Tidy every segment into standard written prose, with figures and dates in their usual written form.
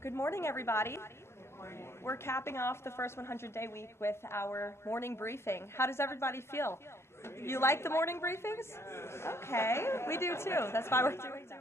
Good morning, everybody. We're capping off the first 100-day week with our morning briefing. How does everybody feel? You like the morning briefings? Okay, we do too. That's why we're doing them.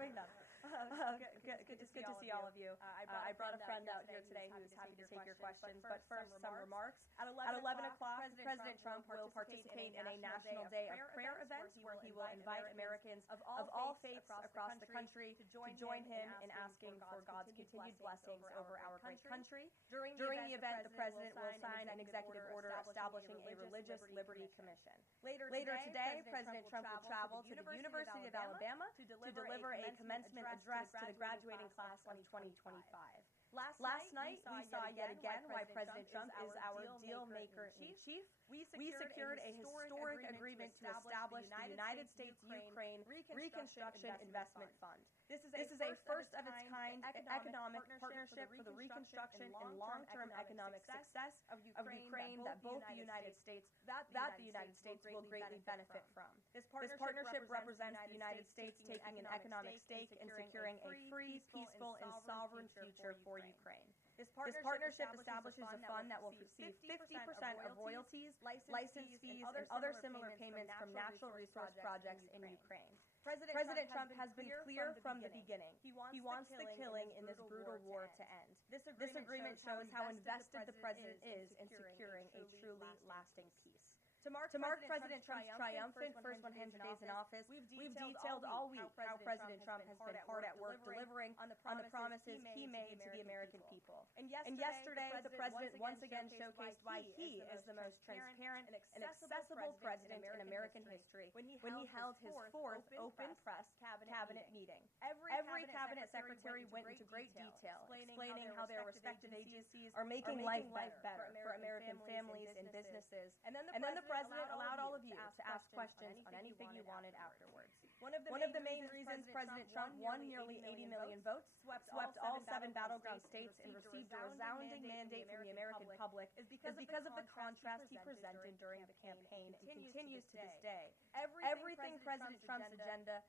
It's good to see all of you. I brought a friend out here today who is happy to take your questions, but first, some remarks. At 11 o'clock, President Trump will participate in a National Day of Prayer event where he will invite Americans of all faiths across the country to join him in asking for God's continued blessings over our great country. During the event, the President will sign an executive order establishing a Religious Liberty Commission. Later today, President Trump will travel to the University of Alabama to deliver a commencement address to the graduating class of 2025. Last night, we saw yet again why President Trump is our deal-maker-in-chief. We secured a historic agreement to establish the United States-Ukraine Reconstruction Investment Fund. This is a first-of-its-kind economic partnership for the reconstruction and long-term economic success of Ukraine that both the United States will greatly benefit from. This partnership represents the United States taking an economic stake in securing a free, peaceful, and sovereign future for Ukraine. This partnership establishes a fund that will receive 50% of royalties, license fees, and other similar payments from natural resource projects in Ukraine. President Trump has been clear from the beginning. He wants the killing in this brutal war to end. This agreement shows how invested the president is in securing a truly lasting peace. To mark President Trump's triumphant first 100 days in office, we've detailed all week how President Trump has been hard at work delivering on the promises he made to the American people. And yesterday, the president once again showcased why he is the most transparent and accessible president in American history when he held his fourth open press cabinet meeting. Every cabinet secretary went into great detail, explaining how their respective agencies are making life better for American families and businesses. And then the president allowed all of you to ask questions on anything you wanted afterwards. One of the main reasons President Trump won nearly 80 million votes, swept all 7 battleground states, and received a resounding mandate from the American public is because of the contrast he presented during the campaign and continues to this day. Everything President Trump's agenda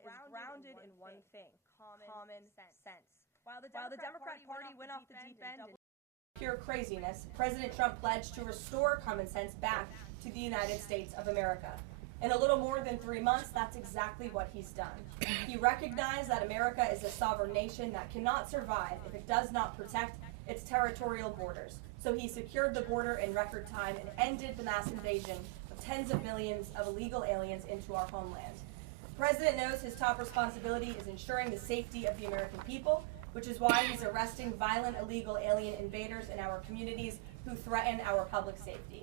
is grounded in one thing: common sense. While the Democrat Party went off the deep end pure craziness, President Trump pledged to restore common sense back to the United States of America. In a little more than 3 months, that's exactly what he's done. He recognized that America is a sovereign nation that cannot survive if it does not protect its territorial borders. So he secured the border in record time and ended the mass invasion of tens of millions of illegal aliens into our homeland. The president knows his top responsibility is ensuring the safety of the American people, which is why he's arresting violent illegal alien invaders in our communities who threaten our public safety.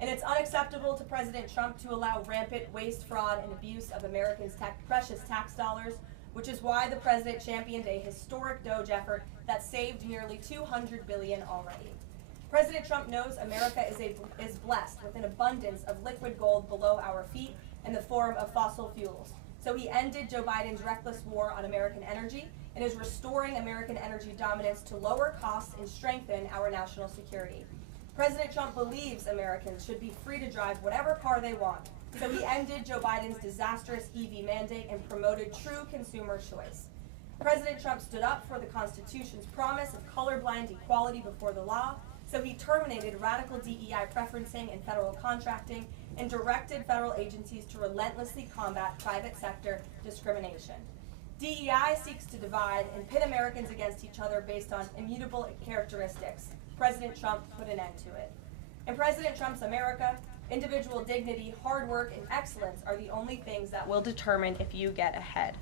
And it's unacceptable to President Trump to allow rampant waste, fraud, and abuse of Americans' precious tax dollars, which is why the president championed a historic DOGE effort that saved nearly $200 billion already. President Trump knows America is blessed with an abundance of liquid gold below our feet in the form of fossil fuels. So he ended Joe Biden's reckless war on American energy and is restoring American energy dominance to lower costs and strengthen our national security. President Trump believes Americans should be free to drive whatever car they want, so he ended Joe Biden's disastrous EV mandate and promoted true consumer choice. President Trump stood up for the Constitution's promise of colorblind equality before the law, so he terminated radical DEI preferencing and federal contracting and directed federal agencies to relentlessly combat private sector discrimination. DEI seeks to divide and pit Americans against each other based on immutable characteristics. President Trump put an end to it. In President Trump's America, individual dignity, hard work, and excellence are the only things that will determine if you get ahead.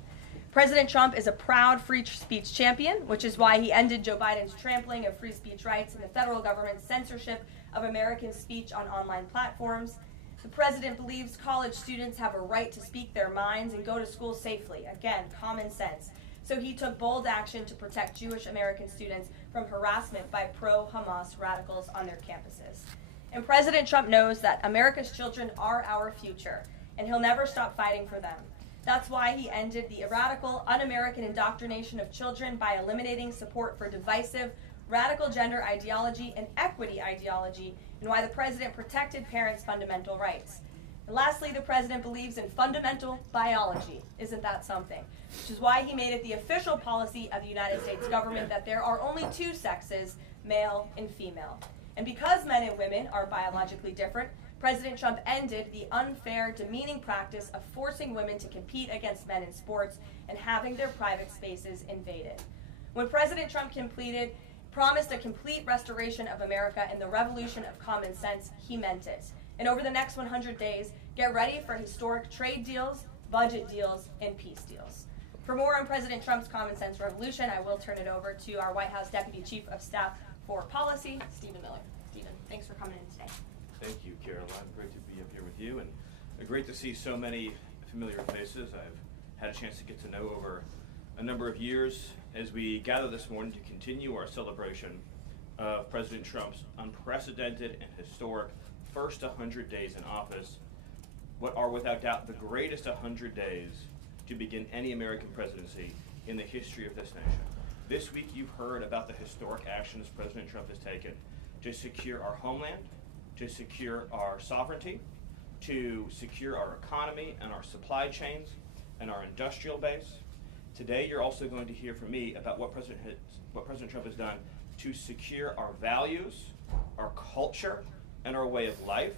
President Trump is a proud free speech champion, which is why he ended Joe Biden's trampling of free speech rights and the federal government's censorship of American speech on online platforms. The president believes college students have a right to speak their minds and go to school safely. Again, common sense. So he took bold action to protect Jewish American students from harassment by pro-Hamas radicals on their campuses. And President Trump knows that America's children are our future, and he'll never stop fighting for them. That's why he ended the radical, un-American indoctrination of children by eliminating support for divisive, radical gender ideology and equity ideology, and why the president protected parents' fundamental rights. And lastly, the president believes in fundamental biology. Isn't that something? Which is why he made it the official policy of the United States government that there are only two sexes, male and female. And because men and women are biologically different, President Trump ended the unfair, demeaning practice of forcing women to compete against men in sports and having their private spaces invaded. When President Trump promised a complete restoration of America and the revolution of common sense, he meant it. And over the next 100 days, get ready for historic trade deals, budget deals, and peace deals. For more on President Trump's common sense revolution, I will turn it over to our White House Deputy Chief of Staff for Policy, Stephen Miller. Stephen, thanks for coming in today. Thank you, Karoline. Great to be up here with you, and great to see so many familiar faces I've had a chance to get to know over a number of years as we gather this morning to continue our celebration of President Trump's unprecedented and historic first 100 days in office, what are without doubt the greatest 100 days to begin any American presidency in the history of this nation. This week you've heard about the historic actions President Trump has taken to secure our homeland, to secure our sovereignty, to secure our economy and our supply chains and our industrial base. Today you're also going to hear from me about what President Trump has done to secure our values, our culture, and our way of life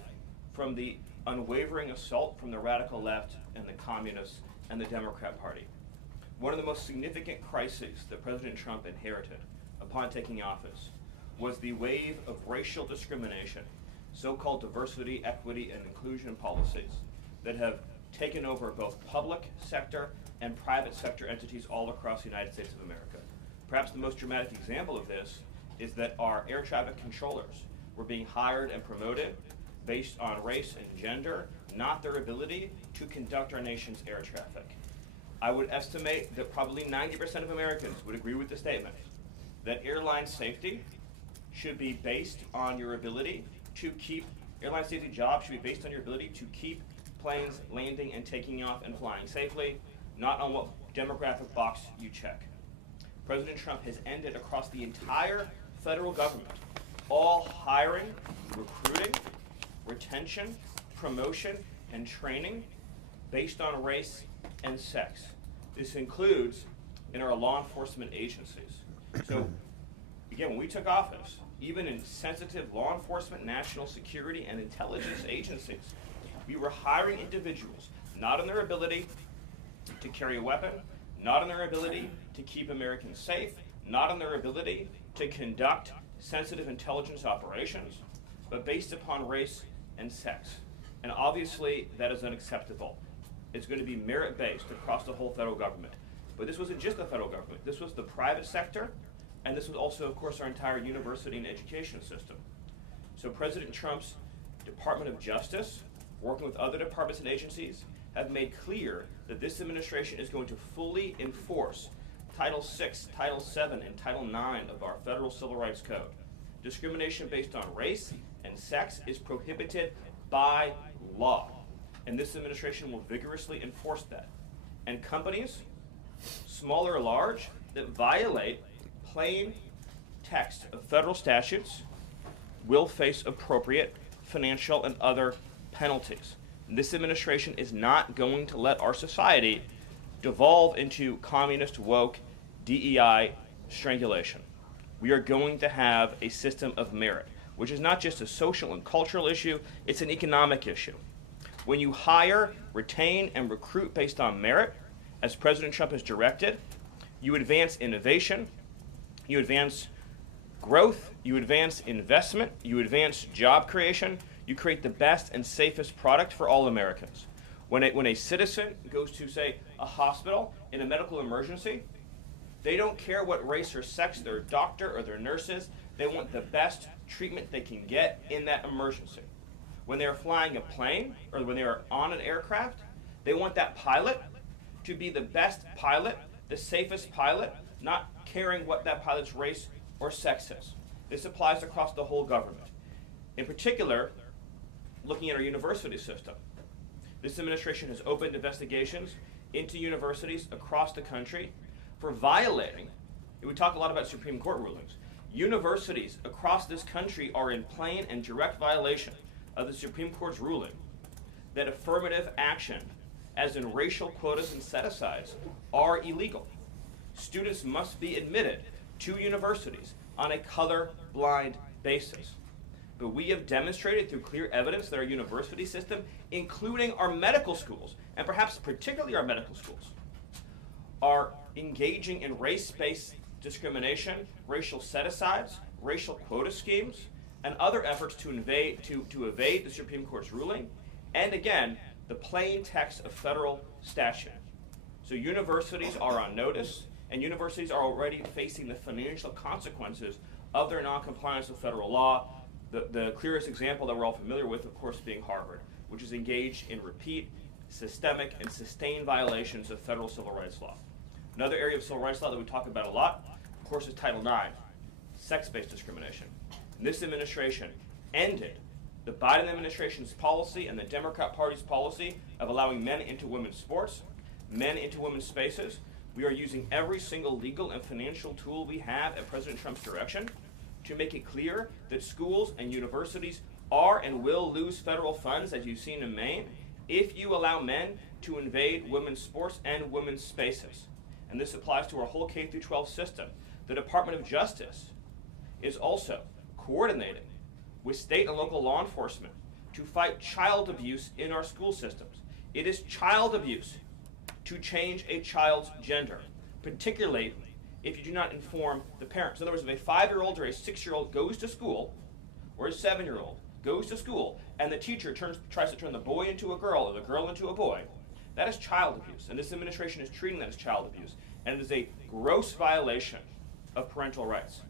from the unwavering assault from the radical left and the communists and the Democrat Party. One of the most significant crises that President Trump inherited upon taking office was the wave of racial discrimination, so-called diversity, equity, and inclusion policies that have taken over both public sector and private sector entities all across the United States of America. Perhaps the most dramatic example of this is that our air traffic controllers were being hired and promoted based on race and gender, not their ability to conduct our nation's air traffic. I would estimate that probably 90% of Americans would agree with the statement that airline safety should be based on your ability to keep, airline safety jobs should be based on your ability to keep planes landing and taking off and flying safely, not on what demographic box you check. President Trump has ended across the entire federal government all hiring, recruiting, retention, promotion, and training based on race and sex. This includes in our law enforcement agencies. So, again, when we took office, even in sensitive law enforcement, national security, and intelligence agencies, we were hiring individuals not on their ability to carry a weapon, not on their ability to keep Americans safe, not on their ability to conduct sensitive intelligence operations, but based upon race and sex. And obviously, that is unacceptable. It's going to be merit-based across the whole federal government. But this wasn't just the federal government. This was the private sector, and this was also, of course, our entire university and education system. So President Trump's Department of Justice, working with other departments and agencies, have made clear that this administration is going to fully enforce Title VI, Title VII, and Title IX of our federal civil rights code. Discrimination based on race and sex is prohibited by law, and this administration will vigorously enforce that. And companies, small or large, that violate plain text of federal statutes will face appropriate financial and other penalties. This administration is not going to let our society devolve into communist, woke, DEI strangulation. We are going to have a system of merit, which is not just a social and cultural issue, it's an economic issue. When you hire, retain, and recruit based on merit, as President Trump has directed, you advance innovation, you advance growth, you advance investment, you advance job creation, you create the best and safest product for all Americans. When a citizen goes to, say, a hospital in a medical emergency, they don't care what race or sex their doctor or their nurse is. They want the best treatment they can get in that emergency. When they're flying a plane or when they're on an aircraft, they want that pilot to be the best pilot, the safest pilot, not caring what that pilot's race or sex is. This applies across the whole government. In particular, looking at our university system, this administration has opened investigations into universities across the country for violating, we talk a lot about Supreme Court rulings, universities across this country are in plain and direct violation of the Supreme Court's ruling that affirmative action, as in racial quotas and set-asides, are illegal. Students must be admitted to universities on a color-blind basis. But we have demonstrated through clear evidence that our university system, including our medical schools, and perhaps particularly our medical schools, are engaging in race-based discrimination, racial set-asides, racial quota schemes, and other efforts to evade the Supreme Court's ruling, and again, the plain text of federal statute. So universities are on notice, and universities are already facing the financial consequences of their noncompliance with federal law. The clearest example that we're all familiar with, of course, being Harvard, which is engaged in repeat, systemic, and sustained violations of federal civil rights law. Another area of civil rights law that we talk about a lot, of course, is Title IX, sex-based discrimination. And this administration ended the Biden administration's policy and the Democrat Party's policy of allowing men into women's sports, men into women's spaces. We are using every single legal and financial tool we have at President Trump's direction to make it clear that schools and universities are and will lose federal funds, as you've seen in Maine, if you allow men to invade women's sports and women's spaces. And this applies to our whole K-12 system. The Department of Justice is also coordinating with state and local law enforcement to fight child abuse in our school systems. It is child abuse to change a child's gender, particularly if you do not inform the parents. In other words, if a 5-year-old or a 6-year-old goes to school, or a 7-year-old goes to school, and the teacher tries to turn the boy into a girl or the girl into a boy, that is child abuse. And this administration is treating that as child abuse. And it is a gross violation of parental rights.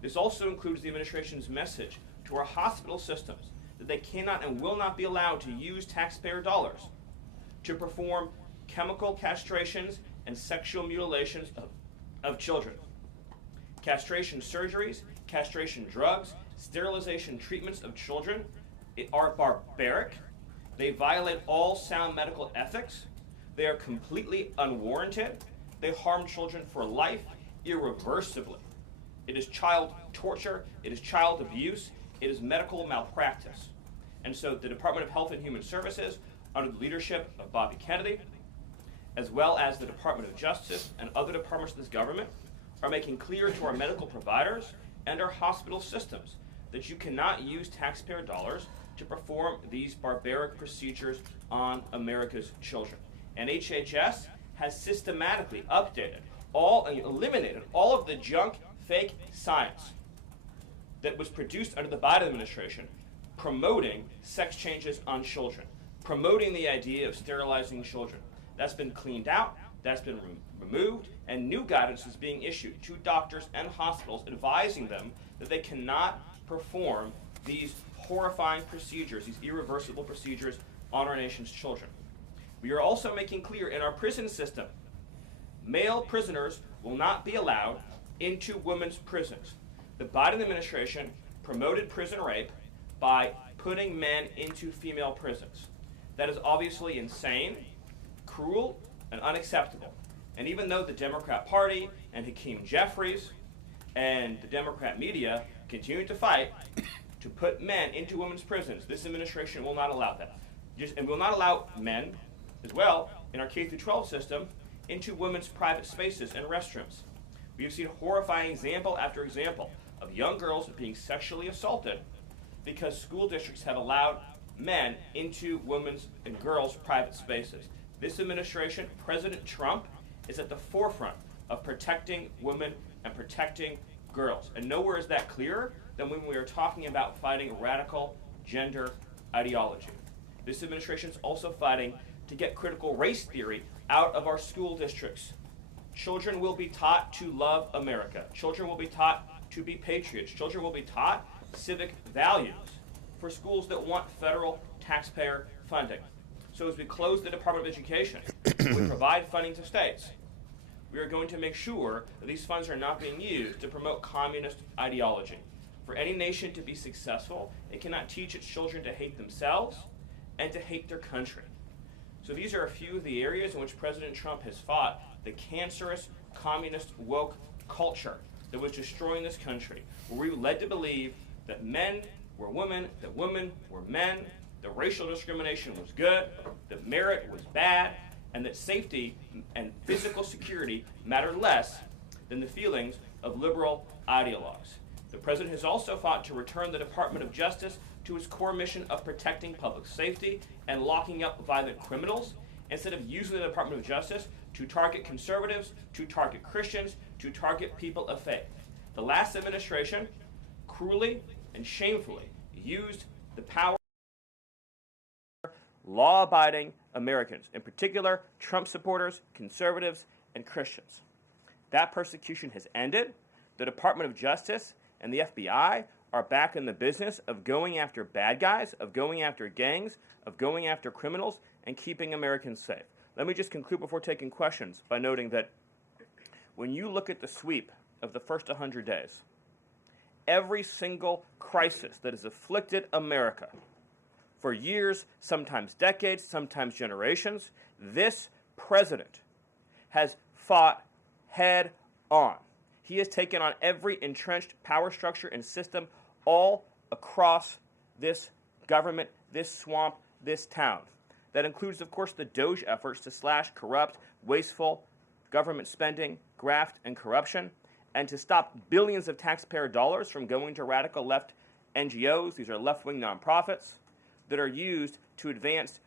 This also includes the administration's message to our hospital systems that they cannot and will not be allowed to use taxpayer dollars to perform chemical castrations and sexual mutilations of children. Castration surgeries, castration drugs, sterilization treatments of children are barbaric. They violate all sound medical ethics. They are completely unwarranted. They harm children for life irreversibly. It is child torture. It is child abuse. It is medical malpractice. And so the Department of Health and Human Services, under the leadership of Bobby Kennedy, as well as the Department of Justice and other departments of this government, are making clear to our medical providers and our hospital systems that you cannot use taxpayer dollars to perform these barbaric procedures on America's children. And HHS has systematically eliminated all of the junk, fake science that was produced under the Biden administration promoting sex changes on children, promoting the idea of sterilizing children. That's been cleaned out, that's been removed, and new guidance is being issued to doctors and hospitals advising them that they cannot perform these horrifying procedures, these irreversible procedures on our nation's children. We are also making clear in our prison system, male prisoners will not be allowed into women's prisons. The Biden administration promoted prison rape by putting men into female prisons. That is obviously insane, cruel, and unacceptable. And even though the Democrat Party and Hakeem Jeffries and the Democrat media continue to fight to put men into women's prisons, this administration will not allow that. And will not allow men, as well, in our K-12 system, into women's private spaces and restrooms. We have seen horrifying example after example of young girls being sexually assaulted because school districts have allowed men into women's and girls' private spaces. This administration, President Trump, is at the forefront of protecting women and protecting girls. And nowhere is that clearer than when we are talking about fighting radical gender ideology. This administration is also fighting to get critical race theory out of our school districts. Children will be taught to love America. Children will be taught to be patriots. Children will be taught civic values for schools that want federal taxpayer funding. So as we close the Department of Education, we provide funding to states. We are going to make sure that these funds are not being used to promote communist ideology. For any nation to be successful, it cannot teach its children to hate themselves and to hate their country. So these are a few of the areas in which President Trump has fought the cancerous, communist, woke culture that was destroying this country, where we were led to believe that men were women, that women were men, that racial discrimination was good, that merit was bad, and that safety and physical security matter less than the feelings of liberal ideologues. The president has also fought to return the Department of Justice to its core mission of protecting public safety and locking up violent criminals, instead of using the Department of Justice to target conservatives, to target Christians, to target people of faith. The last administration cruelly and shamefully used the power of law-abiding Americans, in particular Trump supporters, conservatives, and Christians. That persecution has ended. The Department of Justice and the FBI are back in the business of going after bad guys, of going after gangs, of going after criminals, and keeping Americans safe. Let me just conclude before taking questions by noting that when you look at the sweep of the first 100 days, every single crisis that has afflicted America for years, sometimes decades, sometimes generations, this president has fought head on. He has taken on every entrenched power structure and system all across this government, this swamp, this town. That includes, of course, the Doge efforts to slash corrupt, wasteful government spending, graft, and corruption, and to stop billions of taxpayer dollars from going to radical left NGOs. These are left-wing nonprofits that are used to advance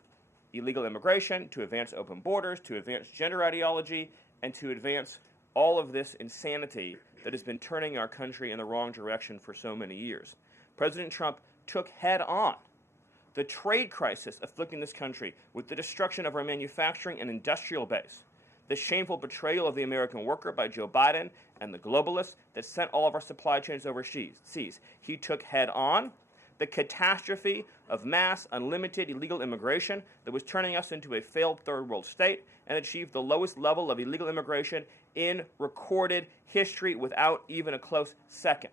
illegal immigration, to advance open borders, to advance gender ideology, and to advance all of this insanity that has been turning our country in the wrong direction for so many years. President Trump took head on the trade crisis afflicting this country with the destruction of our manufacturing and industrial base, the shameful betrayal of the American worker by Joe Biden and the globalists that sent all of our supply chains overseas. He took head on the catastrophe of mass, unlimited, illegal immigration that was turning us into a failed third world state, and achieved the lowest level of illegal immigration in recorded history without even a close second.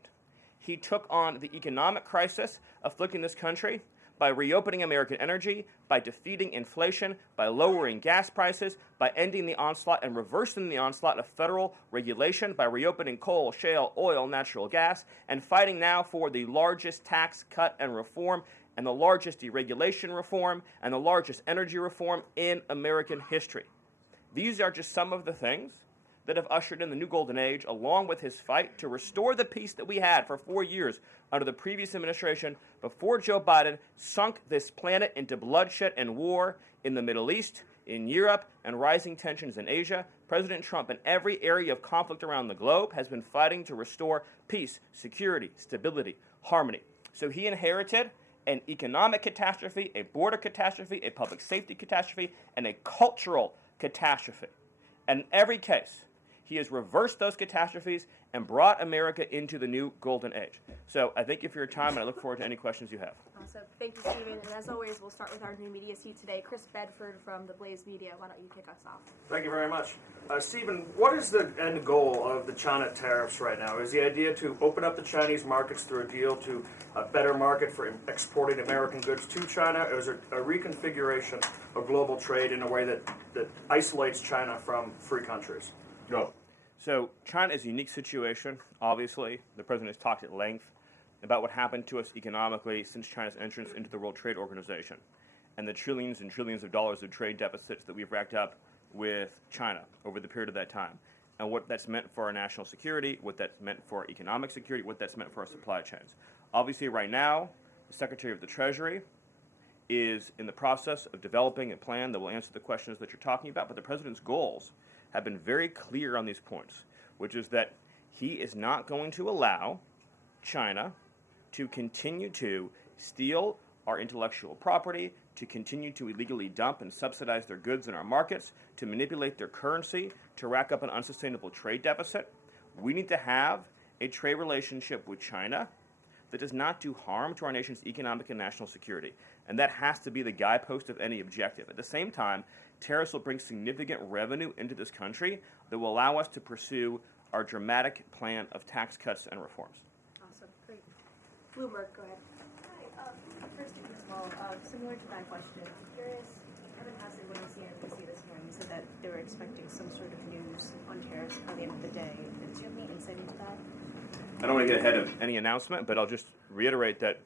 He took on the economic crisis afflicting this country by reopening American energy, by defeating inflation, by lowering gas prices, by ending the onslaught and reversing the onslaught of federal regulation, by reopening coal, shale, oil, natural gas, and fighting now for the largest tax cut and reform and the largest deregulation reform and the largest energy reform in American history. These are just some of the things that have ushered in the new golden age, along with his fight to restore the peace that we had for 4 years under the previous administration before Joe Biden sunk this planet into bloodshed and war in the Middle East, in Europe, and rising tensions in Asia. President Trump, in every area of conflict around the globe, has been fighting to restore peace, security, stability, harmony. So he inherited an economic catastrophe, a border catastrophe, a public safety catastrophe, and a cultural catastrophe. And in every case, he has reversed those catastrophes and brought America into the new golden age. So I thank you for your time, and I look forward to any questions you have. Awesome. Thank you, Stephen. And as always, we'll start with our new media seat today. Chris Bedford from the Blaze Media. Why don't you kick us off? Thank you very much. Stephen, what is the end goal of the China tariffs right now? Is the idea to open up the Chinese markets through a deal to a better market for exporting American goods to China, or is it a reconfiguration of global trade in a way that isolates China from free countries? No. So China is a unique situation, obviously. The president has talked at length about what happened to us economically since China's entrance into the World Trade Organization and the trillions and trillions of dollars of trade deficits that we've racked up with China over the period of that time, and what that's meant for our national security, what that's meant for our economic security, what that's meant for our supply chains. Obviously, right now, the Secretary of the Treasury is in the process of developing a plan that will answer the questions that you're talking about, but the president's goals have been very clear on these points, which is that he is not going to allow China to continue to steal our intellectual property, to continue to illegally dump and subsidize their goods in our markets, to manipulate their currency, to rack up an unsustainable trade deficit. We need to have a trade relationship with China that does not do harm to our nation's economic and national security. And that has to be the guidepost of any objective. At the same time, tariffs will bring significant revenue into this country that will allow us to pursue our dramatic plan of tax cuts and reforms. Awesome. Great. Bloomberg, go ahead. Hi. First, as well, similar to that question, I'm curious, Kevin Hassett, when I see NBC this morning, said that they were expecting some sort of news on tariffs by the end of the day. Do you have any insight into that? I don't want to get ahead of any announcement, but I'll just reiterate that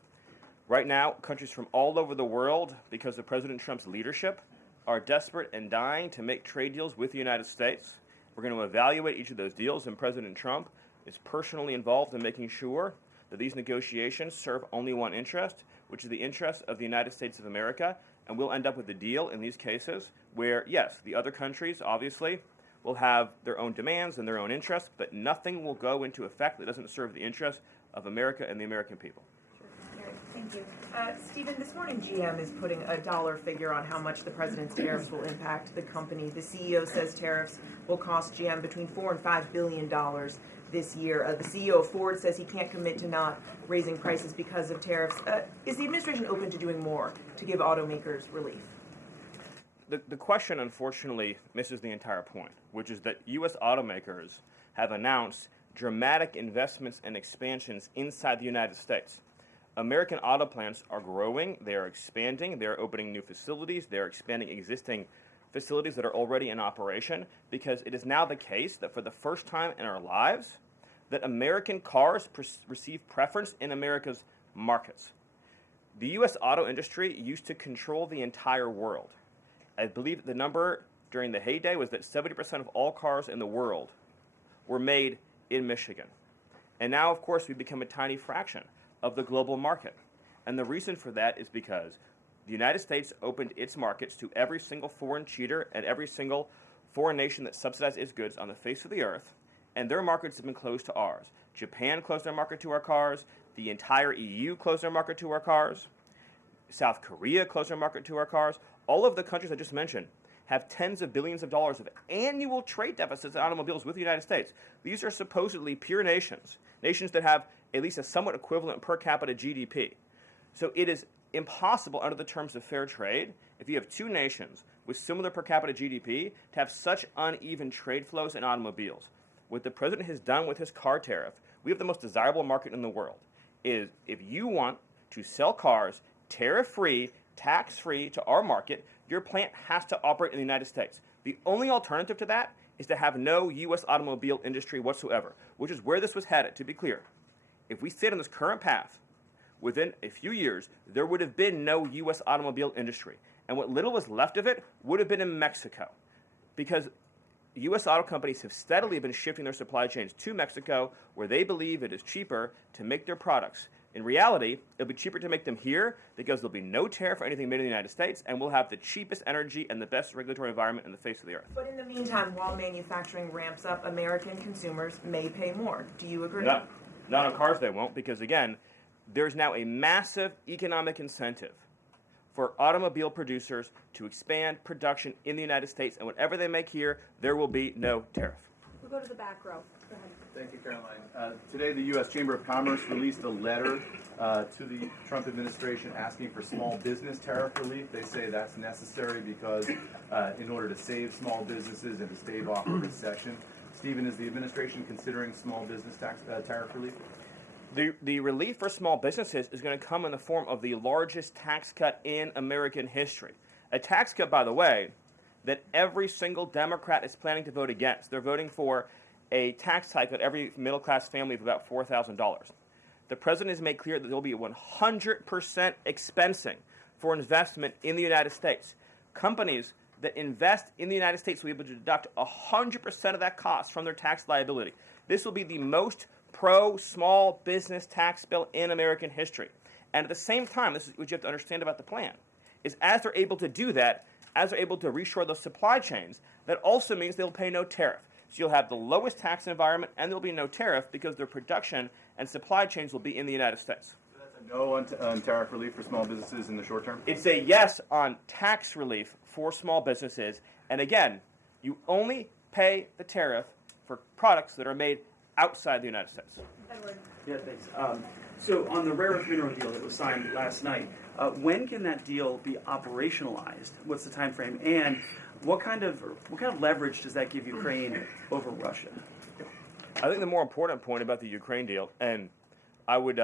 Right now, countries from all over the world, because of President Trump's leadership, are desperate and dying to make trade deals with the United States. We're going to evaluate each of those deals, and President Trump is personally involved in making sure that these negotiations serve only one interest, which is the interest of the United States of America, and we'll end up with a deal in these cases where, yes, the other countries, obviously, will have their own demands and their own interests, but nothing will go into effect that doesn't serve the interests of America and the American people. Thank you. Stephen, this morning GM is putting a dollar figure on how much the president's tariffs will impact the company. The CEO says tariffs will cost GM between $4 and $5 billion this year. The CEO of Ford says he can't commit to not raising prices because of tariffs. Is the administration open to doing more to give automakers relief? The question, unfortunately, misses the entire point, which is that U.S. automakers have announced dramatic investments and expansions inside the United States. American auto plants are growing, they are expanding, they're opening new facilities, they're expanding existing facilities that are already in operation, because it is now the case that for the first time in our lives, that American cars receive preference in America's markets. The U.S. auto industry used to control the entire world. I believe the number during the heyday was that 70% of all cars in the world were made in Michigan. And now, of course, we've become a tiny fraction of the global market. And the reason for that is because the United States opened its markets to every single foreign cheater and every single foreign nation that subsidized its goods on the face of the earth, and their markets have been closed to ours. Japan closed their market to our cars, the entire EU closed their market to our cars, South Korea closed their market to our cars. All of the countries I just mentioned have tens of billions of dollars of annual trade deficits in automobiles with the United States. These are supposedly pure nations, nations that have at least a somewhat equivalent per capita GDP. So it is impossible under the terms of fair trade, if you have two nations with similar per capita GDP, to have such uneven trade flows in automobiles. What the president has done with his car tariff, we have the most desirable market in the world, is if you want to sell cars tariff-free, tax-free to our market, your plant has to operate in the United States. The only alternative to that is to have no U.S. automobile industry whatsoever, which is where this was headed, to be clear. If we stayed on this current path, within a few years, there would have been no U.S. automobile industry. And what little was left of it would have been in Mexico. Because U.S. auto companies have steadily been shifting their supply chains to Mexico, where they believe it is cheaper to make their products. In reality, it'll be cheaper to make them here because there'll be no tariff for anything made in the United States, and we'll have the cheapest energy and the best regulatory environment in the face of the earth. But in the meantime, while manufacturing ramps up, American consumers may pay more. Do you agree? Not on cars they won't, because again, there's now a massive economic incentive for automobile producers to expand production in the United States, and whatever they make here, there will be no tariff. We'll go to the back row. Go ahead. Thank you, Karoline. Today, the U.S. Chamber of Commerce released a letter to the Trump administration asking for small business tariff relief. They say that's necessary because in order to save small businesses and to stave off a recession. Stephen, is the administration considering small business tariff relief? The relief for small businesses is going to come in the form of the largest tax cut in American history. A tax cut, by the way, that every single Democrat is planning to vote against. They're voting for a tax hike on every middle-class family of about $4,000. The president has made clear that there will be 100% expensing for investment in the United States. Companies that invest in the United States will be able to deduct 100% of that cost from their tax liability. This will be the most pro-small business tax bill in American history. And at the same time, this is what you have to understand about the plan, is as they're able to do that, as they're able to reshore those supply chains, that also means they'll pay no tariff. So you'll have the lowest tax environment, and there'll be no tariff because their production and supply chains will be in the United States. So that's a no on tariff relief for small businesses in the short term? It's a yes on tax relief for small businesses. And again, you only pay the tariff for products that are made outside the United States. Edward. Yeah, thanks. So on the rare earth mineral deal that was signed last night, when can that deal be operationalized? What's the time frame? And what kind of leverage does that give Ukraine over Russia? I think the more important point about the Ukraine deal, and I would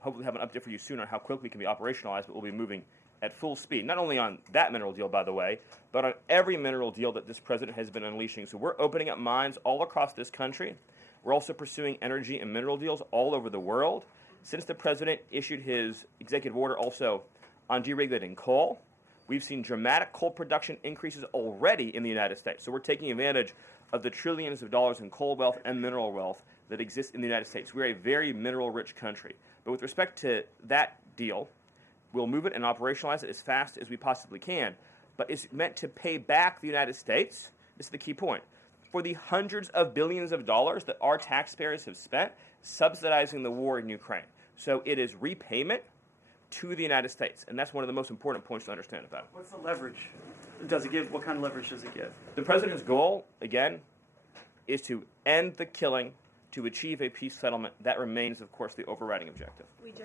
hopefully have an update for you soon on how quickly it can be operationalized, but we'll be moving at full speed, not only on that mineral deal, by the way, but on every mineral deal that this president has been unleashing. So we're opening up mines all across this country. We're also pursuing energy and mineral deals all over the world. Since the president issued his executive order also on deregulating coal, we've seen dramatic coal production increases already in the United States. So we're taking advantage of the trillions of dollars in coal wealth and mineral wealth that exists in the United States. We're a very mineral-rich country. But with respect to that deal, we'll move it and operationalize it as fast as we possibly can. But it's meant to pay back the United States, this is the key point, for the hundreds of billions of dollars that our taxpayers have spent subsidizing the war in Ukraine. So it is repayment to the United States, and that's one of the most important points to understand about it. What's the leverage? Does it give? What kind of leverage does it give? The president's goal, again, is to end the killing, to achieve a peace settlement. That remains, of course, the overriding objective. Thank you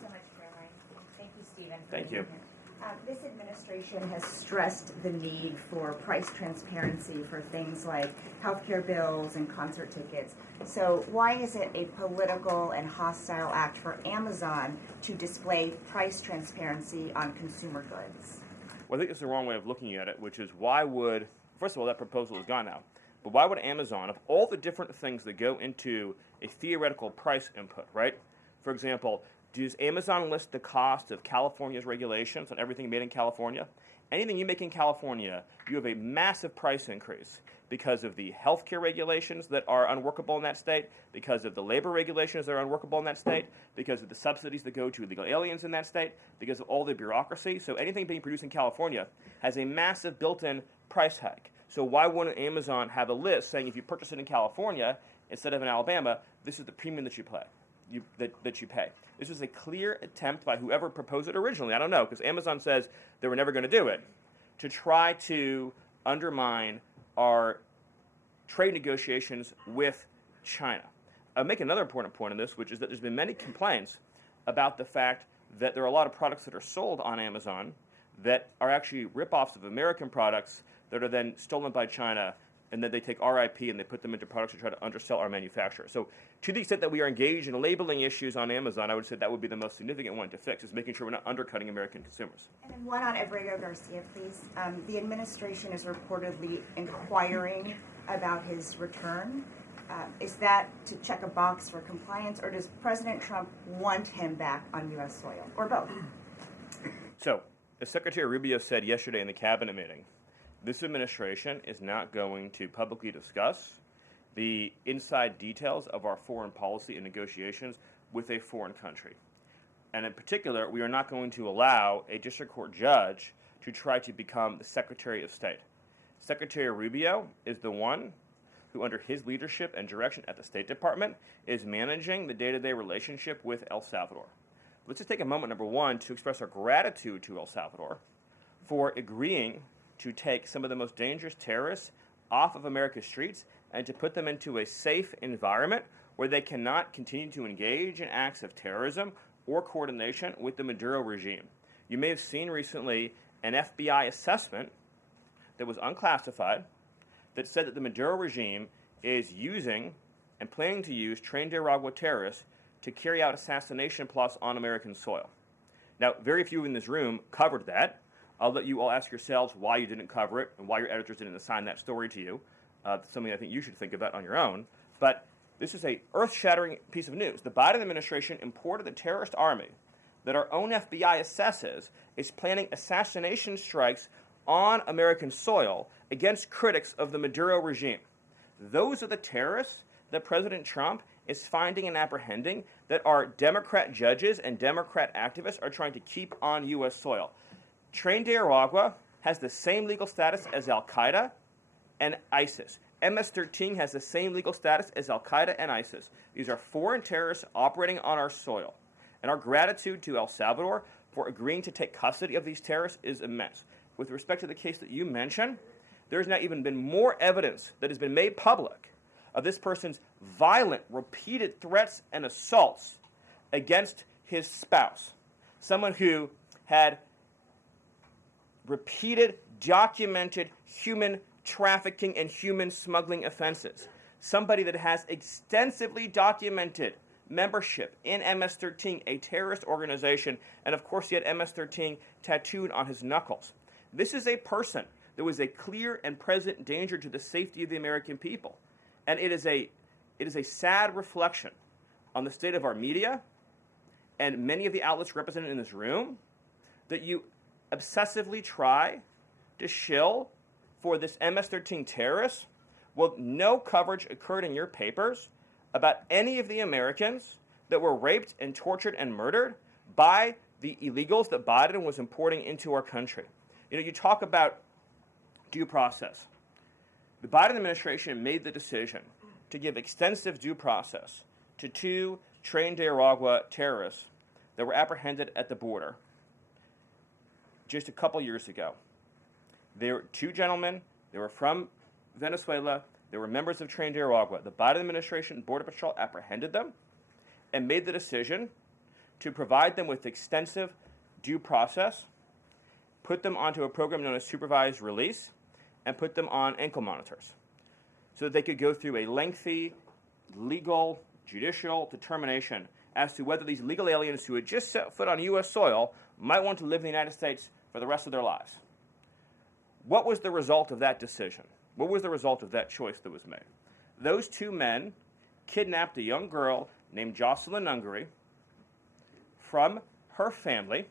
so much, Caroline. Thank you, Stephen. Thank you. This administration has stressed the need for price transparency for things like healthcare bills and concert tickets. So why is it a political and hostile act for Amazon to display price transparency on consumer goods? Well, I think it's the wrong way of looking at it, which is why would, first of all, that proposal is gone now, but why would Amazon, of all the different things that go into a theoretical price input, right? For example, does Amazon list the cost of California's regulations on everything made in California? Anything you make in California, you have a massive price increase because of the healthcare regulations that are unworkable in that state, because of the labor regulations that are unworkable in that state, because of the subsidies that go to illegal aliens in that state, because of all the bureaucracy. So anything being produced in California has a massive built-in price hike. So why wouldn't Amazon have a list saying if you purchase it in California instead of in Alabama, this is the premium that you pay? That you pay. This was a clear attempt by whoever proposed it originally, I don't know, because Amazon says they were never going to do it, to try to undermine our trade negotiations with China. I'll make another important point on this, which is that there's been many complaints about the fact that there are a lot of products that are sold on Amazon that are actually ripoffs of American products that are then stolen by China, and then they take our IP and they put them into products to try to undersell our manufacturer. So to the extent that we are engaged in labeling issues on Amazon, I would say that would be the most significant one to fix, is making sure we're not undercutting American consumers. And then one on Abrego Garcia, please. The administration is reportedly inquiring about his return. Is that to check a box for compliance, or does President Trump want him back on U.S. soil, or both? So, as Secretary Rubio said yesterday in the cabinet meeting, this administration is not going to publicly discuss the inside details of our foreign policy and negotiations with a foreign country. And in particular, we are not going to allow a district court judge to try to become the Secretary of State. Secretary Rubio is the one who, under his leadership and direction at the State Department, is managing the day-to-day relationship with El Salvador. Let's just take a moment, number one, to express our gratitude to El Salvador for agreeing to take some of the most dangerous terrorists off of America's streets and to put them into a safe environment where they cannot continue to engage in acts of terrorism or coordination with the Maduro regime. You may have seen recently an FBI assessment that was unclassified that said that the Maduro regime is using and planning to use trained Aragua terrorists to carry out assassination plots on American soil. Now, very few in this room covered that. I'll let you all ask yourselves why you didn't cover it and why your editors didn't assign that story to you. Something I think you should think about on your own. But this is a earth-shattering piece of news. The Biden administration imported the terrorist army that our own FBI assesses is planning assassination strikes on American soil against critics of the Maduro regime. Those are the terrorists that President Trump is finding and apprehending that our Democrat judges and Democrat activists are trying to keep on U.S. soil. Tren de Aragua has the same legal status as Al-Qaeda and ISIS. MS-13 has the same legal status as Al-Qaeda and ISIS. These are foreign terrorists operating on our soil. And our gratitude to El Salvador for agreeing to take custody of these terrorists is immense. With respect to the case that you mentioned, there's now even been more evidence that has been made public of this person's violent, repeated threats and assaults against his spouse, someone who had repeated, documented human trafficking and human smuggling offenses, somebody that has extensively documented membership in MS-13, a terrorist organization, and of course he had MS-13 tattooed on his knuckles. This is a person that was a clear and present danger to the safety of the American people. And it is a sad reflection on the state of our media, and many of the outlets represented in this room, that you obsessively try to shill for this MS-13 terrorist, well, no coverage occurred in your papers about any of the Americans that were raped and tortured and murdered by the illegals that Biden was importing into our country. You know, you talk about due process. The Biden administration made the decision to give extensive due process to 2 trained Nicaragua terrorists that were apprehended at the border just a couple years ago. They were 2 gentlemen. They were from Venezuela. They were members of trained Nicaragua. The Biden administration Border Patrol apprehended them and made the decision to provide them with extensive due process, put them onto a program known as supervised release, and put them on ankle monitors so that they could go through a lengthy legal, judicial determination as to whether these legal aliens who had just set foot on U.S. soil might want to live in the United States for the rest of their lives. What was the result of that decision? What was the result of that choice that was made? Those 2 men kidnapped a young girl named Jocelyn Ungary from her family.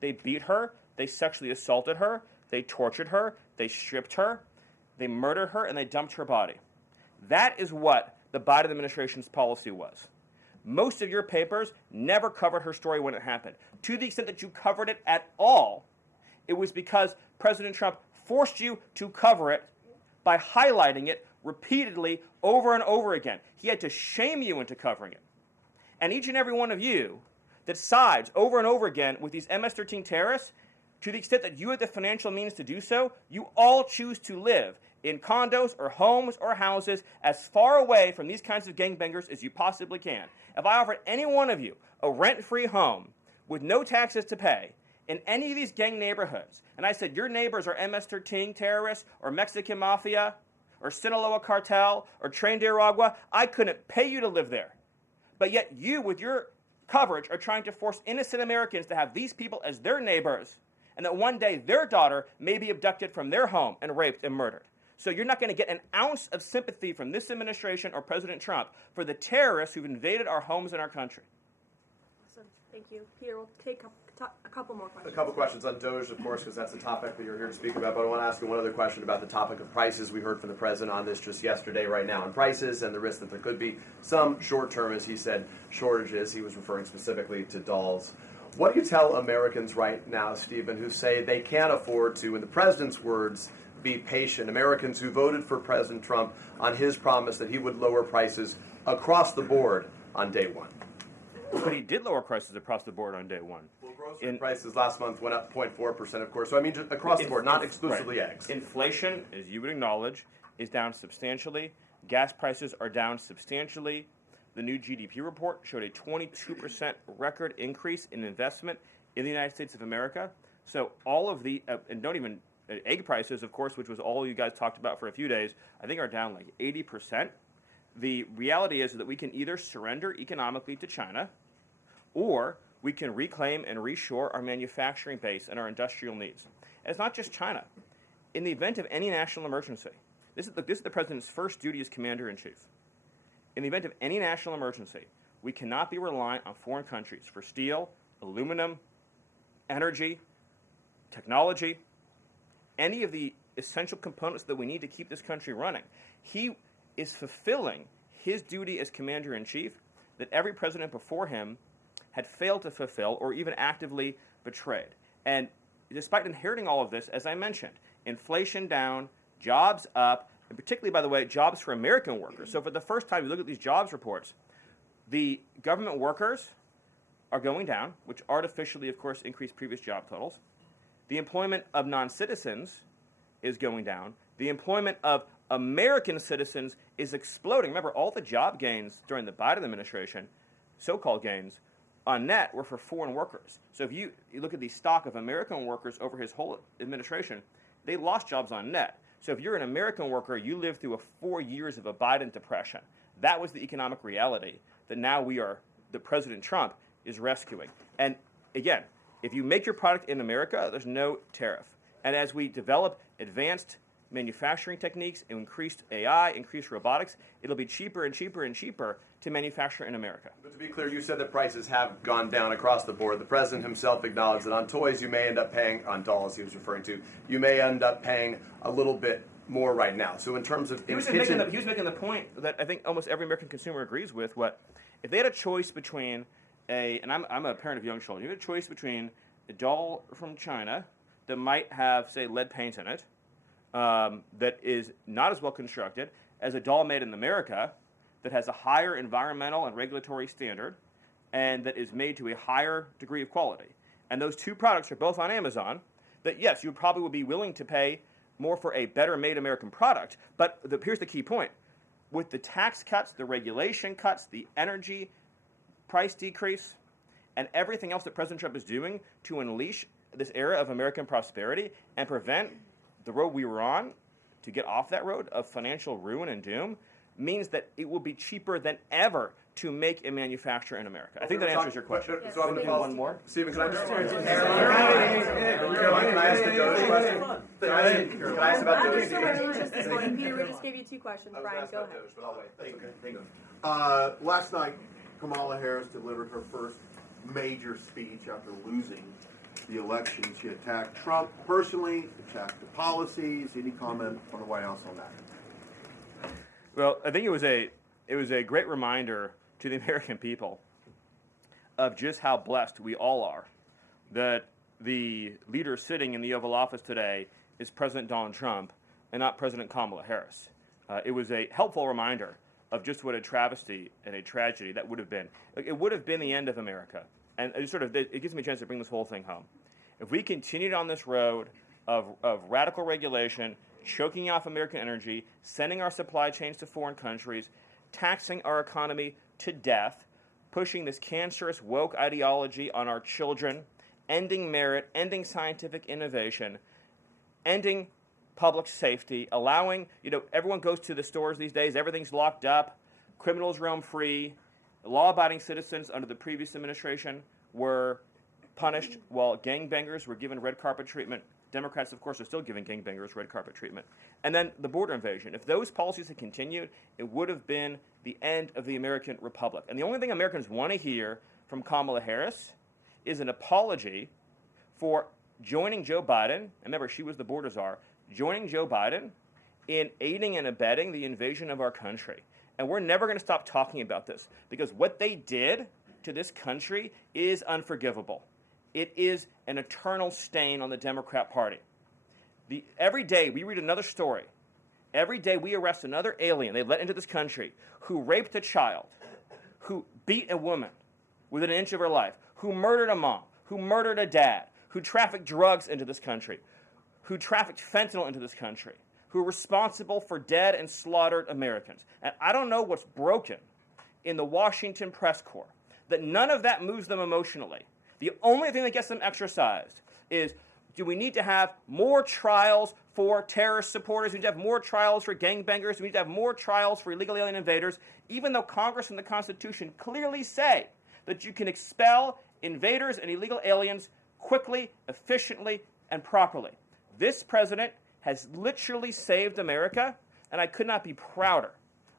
They beat her, they sexually assaulted her, they tortured her, they stripped her, they murdered her, and they dumped her body. That is what the Biden administration's policy was. Most of your papers never covered her story when it happened. To the extent that you covered it at all, it was because President Trump forced you to cover it by highlighting it repeatedly over and over again. He had to shame you into covering it. And each and every one of you that sides over and over again with these MS-13 terrorists, to the extent that you have the financial means to do so, you all choose to live in condos or homes or houses as far away from these kinds of gangbangers as you possibly can. If I offered any one of you a rent-free home with no taxes to pay in any of these gang neighborhoods, and I said your neighbors are MS-13 terrorists or Mexican mafia or Sinaloa cartel or trained Nicaragua, I couldn't pay you to live there. But yet you, with your coverage, are trying to force innocent Americans to have these people as their neighbors, and that one day their daughter may be abducted from their home and raped and murdered. So you're not going to get an ounce of sympathy from this administration or President Trump for the terrorists who've invaded our homes and our country. Awesome. Thank you. Peter, we'll take a couple more questions. A couple questions on DOGE, of course, because that's the topic that you're here to speak about. But I want to ask you one other question about the topic of prices. We heard from the president on this just yesterday, right now, on prices and the risk that there could be some short-term, as he said, shortages. He was referring specifically to dolls. What do you tell Americans right now, Stephen, who say they can't afford to, in the president's words, be patient? Americans who voted for President Trump on his promise that he would lower prices across the board on day one. But he did lower prices across the board on day one. Well, grocery prices last month went up 0.4%, of course. So I mean, just across the board, not exclusively eggs. Inflation, as you would acknowledge, is down substantially. Gas prices are down substantially. The new GDP report showed a 22% record increase in investment in the United States of America. So all of the, and don't even, egg prices, of course, which was all you guys talked about for a few days, I think are down like 80%. The reality is that we can either surrender economically to China, or we can reclaim and reshore our manufacturing base and our industrial needs. And it's not just China. In the event of any national emergency, this is the president's first duty as commander-in-chief. In the event of any national emergency, we cannot be reliant on foreign countries for steel, aluminum, energy, technology, any of the essential components that we need to keep this country running. He is fulfilling his duty as commander-in-chief that every president before him had failed to fulfill or even actively betrayed. And despite inheriting all of this, as I mentioned, inflation down, jobs up, and particularly, by the way, jobs for American workers. So for the first time, you look at these jobs reports, the government workers are going down, which artificially, of course, increased previous job totals. The employment of non-citizens is going down. The employment of American citizens is exploding. Remember, all the job gains during the Biden administration, so-called gains, on net were for foreign workers. So if you look at the stock of American workers over his whole administration, they lost jobs on net. So if you're an American worker, you lived through 4 years of a Biden depression. That was the economic reality that now that President Trump is rescuing. And again, if you make your product in America, there's no tariff. And as we develop advanced manufacturing techniques, increased AI, increased robotics, it'll be cheaper and cheaper and cheaper to manufacture in America. But to be clear, you said that prices have gone down across the board. The president himself acknowledged that on toys you may end up paying, on dolls he was referring to, you may end up paying a little bit more right now. So in terms of he was making the point that I think almost every American consumer agrees with. If they had a choice between and I'm a parent of young children, you had a choice between a doll from China that might have, say, lead paint in it, that is not as well constructed as a doll made in America that has a higher environmental and regulatory standard and that is made to a higher degree of quality. And those two products are both on Amazon, that yes, you probably would be willing to pay more for a better made American product. But here's the key point. With the tax cuts, the regulation cuts, the energy price decrease, and everything else that President Trump is doing to unleash this era of American prosperity and prevent the road we were on to get off that road of financial ruin and doom, means that it will be cheaper than ever to make and manufacture in America. I think that answers your question. So I'm going to do one more. Stephen, can I just... Can I ask the Doge question? Can I ask about Doge? Peter, we just gave you two questions. Brian, go ahead. But I'll wait. Thank you. Last night, Kamala Harris delivered her first major speech after losing the election. She attacked Trump personally, attacked the policies. Any comment from the White House on that? Well, I think it was a great reminder to the American people of just how blessed we all are that the leader sitting in the Oval Office today is President Donald Trump and not President Kamala Harris. It was a helpful reminder of just what a travesty and a tragedy that would have been. It would have been the end of America. And it gives me a chance to bring this whole thing home. If we continued on this road of radical regulation, choking off American energy, sending our supply chains to foreign countries, taxing our economy to death, pushing this cancerous woke ideology on our children, ending merit, ending scientific innovation, ending public safety, allowing, everyone goes to the stores these days, everything's locked up, criminals roam free, law-abiding citizens under the previous administration were punished while gangbangers were given red carpet treatment. Democrats, of course, are still giving gangbangers red carpet treatment. And then the border invasion. If those policies had continued, it would have been the end of the American Republic. And the only thing Americans want to hear from Kamala Harris is an apology for joining Joe Biden, and remember, she was the border czar, joining Joe Biden in aiding and abetting the invasion of our country. And we're never going to stop talking about this because what they did to this country is unforgivable. It is an eternal stain on the Democrat Party. Every day we read another story. Every day we arrest another alien they let into this country who raped a child, who beat a woman within an inch of her life, who murdered a mom, who murdered a dad, who trafficked drugs into this country, who trafficked fentanyl into this country, who are responsible for dead and slaughtered Americans. And I don't know what's broken in the Washington press corps, that none of that moves them emotionally. The only thing that gets them exercised is, do we need to have more trials for terrorist supporters? Do we need to have more trials for gangbangers? Do we need to have more trials for illegal alien invaders? Even though Congress and the Constitution clearly say that you can expel invaders and illegal aliens quickly, efficiently, and properly. This president has literally saved America, and I could not be prouder.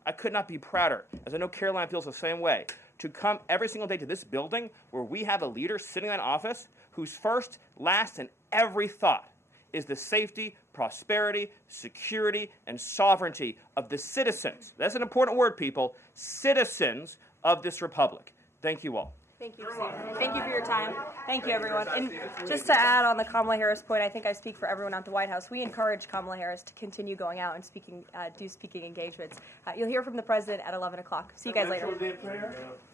I could not be prouder, as I know Karoline feels the same way, to come every single day to this building where we have a leader sitting in that office whose first, last, and every thought is the safety, prosperity, security, and sovereignty of the citizens. That's an important word, people. Citizens of this republic. Thank you all. Thank you, Stephen. Thank you for your time. Thank you, everyone. And just to add on the Kamala Harris point, I think I speak for everyone at the White House. We encourage Kamala Harris to continue going out and do speaking engagements. You'll hear from the president at 11 o'clock. See you guys later.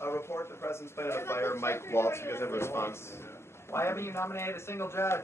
A report, the president's planning to fire Mike Waltz. You guys have a response? Why haven't you nominated a single judge?